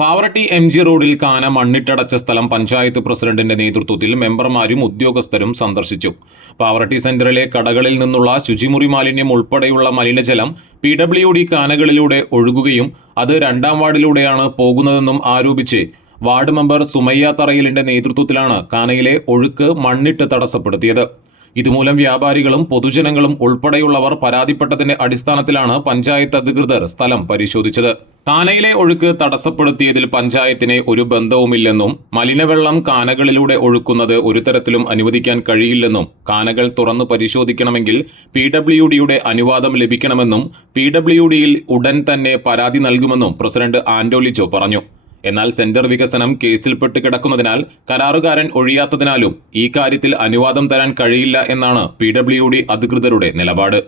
Pavaratti MG റോഡിൽ കാന മണ്ണിട്ടടച്ച സ്ഥലം പഞ്ചായത്ത് പ്രസിഡന്റിന്റെ നേതൃത്വത്തിൽ മെമ്പർമാരും ഉദ്യോഗസ്ഥരും സന്ദർശിച്ചു. പാവറട്ടി സെന്ററിലെ കടകളിൽ നിന്നുള്ള ശുചിമുറി മാലിന്യം ഉൾപ്പെടെയുള്ള മലിനജലം PWD കാനകളിലൂടെ ഒഴുകുകയും അത് 2ാം വാർഡിലൂടെയാണ് പോകുന്നതെന്നും ആരോപിച്ച് വാർഡ് മെമ്പർ സുമയ്യ തറയിലിന്റെ നേതൃത്വത്തിലാണ് കാനയിലെ ഒഴുക്ക് മണ്ണിട്ട് തടസ്സപ്പെടുത്തിയത്. ഇതുമൂലം വ്യാപാരികളും പൊതുജനങ്ങളും ഉൾപ്പെടെയുള്ളവർ പരാതിപ്പെട്ടതിന്റെ അടിസ്ഥാനത്തിലാണ് പഞ്ചായത്ത് അധികൃതർ സ്ഥലം പരിശോധിച്ചത്. കാനയിലെ ഒഴുക്ക് തടസ്സപ്പെടുത്തിയതിൽ പഞ്ചായത്തിന് ഒരു ബന്ധവുമില്ലെന്നും മലിനവെള്ളം കാനകളിലൂടെ ഒഴുക്കുന്നത് ഒരു തരത്തിലും അനുവദിക്കാൻ കഴിയില്ലെന്നും കാനകൾ തുറന്നു പരിശോധിക്കണമെങ്കിൽ PWDയുടെ അനുവാദം ലഭിക്കണമെന്നും PWDയിൽ ഉടൻ തന്നെ പരാതി നൽകുമെന്നും പ്രസിഡന്റ് ആന്റോലിജോ പറഞ്ഞു. എന്നാൽ സെന്റർ വികസനം കേസിൽപ്പെട്ട് കിടക്കുന്നതിനാൽ കരാറുകാരൻ ഒഴിയാത്തതിനാലും ഈ കാര്യത്തിൽ അനുവാദം തരാൻ കഴിയില്ല എന്നാണ് PWD അധികൃതരുടെ നിലപാട്.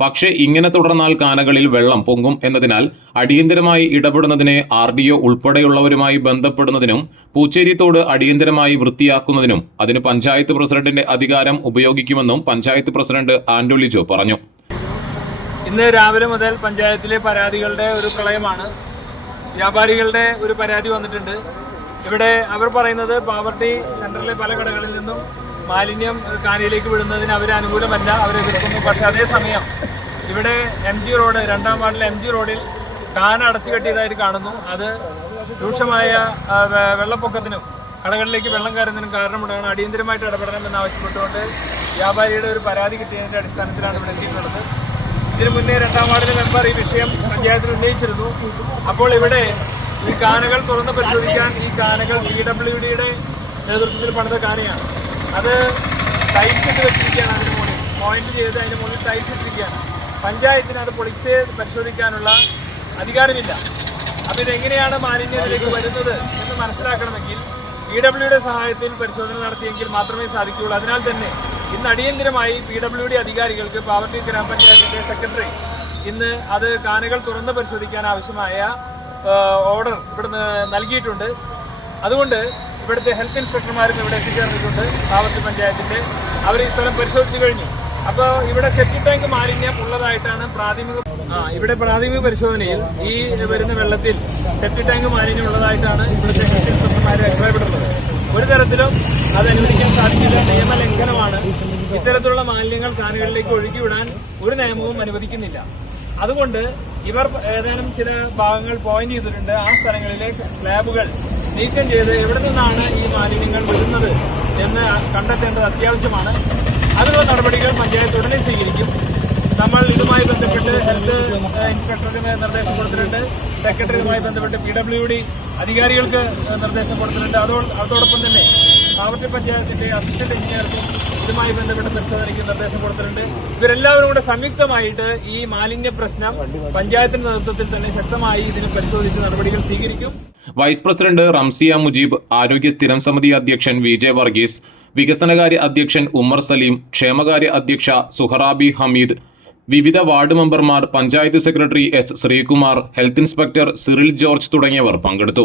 പക്ഷേ ഇങ്ങനെ തുടർന്നാൽ കാനകളിൽ വെള്ളം പൊങ്ങും എന്നതിനാൽ അടിയന്തരമായി ഇടപെടുന്നതിന് RDO ഉൾപ്പെടെയുള്ളവരുമായി ബന്ധപ്പെടുന്നതിനും പൂച്ചേരി തോട് അടിയന്തരമായി വൃത്തിയാക്കുന്നതിനും അതിന് പഞ്ചായത്ത് പ്രസിഡന്റിന്റെ അധികാരം ഉപയോഗിക്കുമെന്നും പഞ്ചായത്ത് പ്രസിഡന്റ് ആന്റോലിജോ പറഞ്ഞു. ഇന്ന് രാവിലെ മുതൽ പഞ്ചായത്തിലെ പരാതികളുടെ ഒരു പ്രളയമാണ്. വ്യാപാരികളുടെ ഒരു പരാതി വന്നിട്ടുണ്ട്. ഇവിടെ അവർ പറയുന്നത് പാവറട്ടി സെന്ററിലെ പല കടകളിൽ നിന്നും മാലിന്യം കാനയിലേക്ക് വിടുന്നതിന് അവർ അനുകൂലമല്ല, അവരെ എതിർക്കുന്നു. പക്ഷേ അതേസമയം ഇവിടെ MG റോഡ് 2ാം വാർഡിലെ MG റോഡിൽ കാന അടച്ചു കെട്ടിയതായിട്ട് കാണുന്നു. അത് രൂക്ഷമായ വെള്ളപ്പൊക്കത്തിനും കടകളിലേക്ക് വെള്ളം കയറുന്നതിനും കാരണമുണ്ടാകണം. അടിയന്തരമായിട്ട് ഇടപെടണമെന്ന് ആവശ്യപ്പെട്ടുകൊണ്ട് വ്യാപാരിയുടെ ഒരു പരാതി കിട്ടിയതിൻ്റെ അടിസ്ഥാനത്തിലാണ് ഇവിടെ എത്തിയിട്ടുള്ളത്. ഇതിനു മുന്നേ 2ാം വാർഡിലെ മെമ്പർ ഈ വിഷയം പഞ്ചായത്തിൽ ഉന്നയിച്ചിരുന്നു. അപ്പോൾ ഇവിടെ ഈ കാനകൾ തുറന്ന് പരിശോധിക്കാൻ ഈ കാനകൾ PWDയുടെ നേതൃത്വത്തിൽ പണിത കാനയാണ്. അത് ടൈൽസ് ഇട്ട് വെച്ചിരിക്കുകയാണ്. അതിന് മുകളിൽ പോയിന്റ് ചെയ്ത് അതിന് മുകളിൽ ടൈൽസ് ഇട്ടിരിക്കുകയാണ്. പഞ്ചായത്തിന് അത് പൊളിച്ച് പരിശോധിക്കാനുള്ള അധികാരമില്ല. അപ്പോൾ ഇതെങ്ങനെയാണ് മാലിന്യത്തിലേക്ക് വരുന്നത് എന്ന് മനസ്സിലാക്കണമെങ്കിൽ PWDയുടെ സഹായത്തിൽ പരിശോധന നടത്തിയെങ്കിൽ മാത്രമേ സാധിക്കുകയുള്ളൂ. അതിനാൽ തന്നെ ഇന്ന് അടിയന്തരമായി PWD അധികാരികൾക്ക് പാവറട്ടി ഗ്രാമപഞ്ചായത്തിന്റെ സെക്രട്ടറി ഇന്ന് അത് കാനകൾ തുറന്ന് പരിശോധിക്കാൻ ആവശ്യമായ ഓർഡർ ഇവിടുന്ന് നൽകിയിട്ടുണ്ട്. അതുകൊണ്ട് ഇവിടുത്തെ ഹെൽത്ത് ഇൻസ്പെക്ടർമാരും ഇവിടെ എത്തിച്ചേർന്നിട്ടുണ്ട്. പാവറട്ടി പഞ്ചായത്തിന്റെ അവർ ഈ സ്ഥലം പരിശോധിച്ചു കഴിഞ്ഞു. അപ്പോൾ ഇവിടെ സെപ്റ്റിക് ടാങ്ക് മാലിന്യം ഉള്ളതായിട്ടാണ് ഇവിടെ പ്രാഥമിക പരിശോധനയിൽ ഈ വരുന്ന വെള്ളത്തിൽ സെപ്റ്റിക് ടാങ്ക് മാലിന്യം ഉള്ളതായിട്ടാണ് ഇവിടുത്തെ ഹെൽത്ത് ഇൻസ്പെക്ടർമാർ അഭിപ്രായപ്പെടുന്നത്. ഒരു തരത്തിലും അത് അനുവദിക്കാൻ സാധിക്കില്ല, നിയമലംഘനമാണ്. ഇത്തരത്തിലുള്ള മാലിന്യങ്ങൾ കാനകളിലേക്ക് ഒഴുകിവിടാൻ ഒരു നിയമവും അനുവദിക്കുന്നില്ല. അതുകൊണ്ട് ഇവർ ഏതാനും ചില ഭാഗങ്ങൾ പോയിന്റ് ചെയ്തിട്ടുണ്ട്. ആ സ്ഥലങ്ങളിലെ സ്ലാബുകൾ നീക്കം ചെയ്ത് എവിടെ നിന്നാണ് ഈ മാലിന്യങ്ങൾ വരുന്നത് എന്ന് കണ്ടെത്തേണ്ടത് അത്യാവശ്യമാണ്. അതിനുള്ള നടപടികൾ പഞ്ചായത്ത് ഉടനെ സ്വീകരിക്കും. നമ്മൾ ഇതുമായി ബന്ധപ്പെട്ട് ഹെൽത്ത് ഇൻസ്പെക്ടറിന് നിർദ്ദേശം കൊടുത്തിട്ടുണ്ട്. സെക്രട്ടറിയുമായി ബന്ധപ്പെട്ട് PWD അധികാരികൾക്ക് നിർദ്ദേശം കൊടുത്തിട്ടുണ്ട്. അതോടൊപ്പം തന്നെ പാവറട്ടി പഞ്ചായത്തിന്റെ അസിസ്റ്റന്റ് എഞ്ചിനീയർക്കും ഇതുമായി ബന്ധപ്പെട്ട് പരിശോധനയ്ക്ക് നിർദ്ദേശം കൊടുത്തിട്ടുണ്ട്. ഇവരെല്ലാവരും കൂടെ സംയുക്തമായിട്ട് ഈ മാലിന്യ പ്രശ്നം പഞ്ചായത്തിന്റെ നേതൃത്വത്തിൽ തന്നെ ശക്തമായി ഇതിന് പരിശോധിച്ച് നടപടികൾ സ്വീകരിക്കും. വൈസ് പ്രസിഡന്റ് റംസിയ മുജീബ്, ആരോഗ്യ സ്ഥിരം സമിതി അധ്യക്ഷൻ VJ വർഗീസ്, വികസനകാര്യ അധ്യക്ഷൻ ഉമ്മർ സലീം, ക്ഷേമകാര്യ അധ്യക്ഷ സുഹറാബി ഹമീദ്, വിവിധ വാർഡ് മെമ്പർമാർ, panchayat secretary S Sreekumar, health inspector Cyril George തുടങ്ങിയവർ പങ്കെടുത്തു.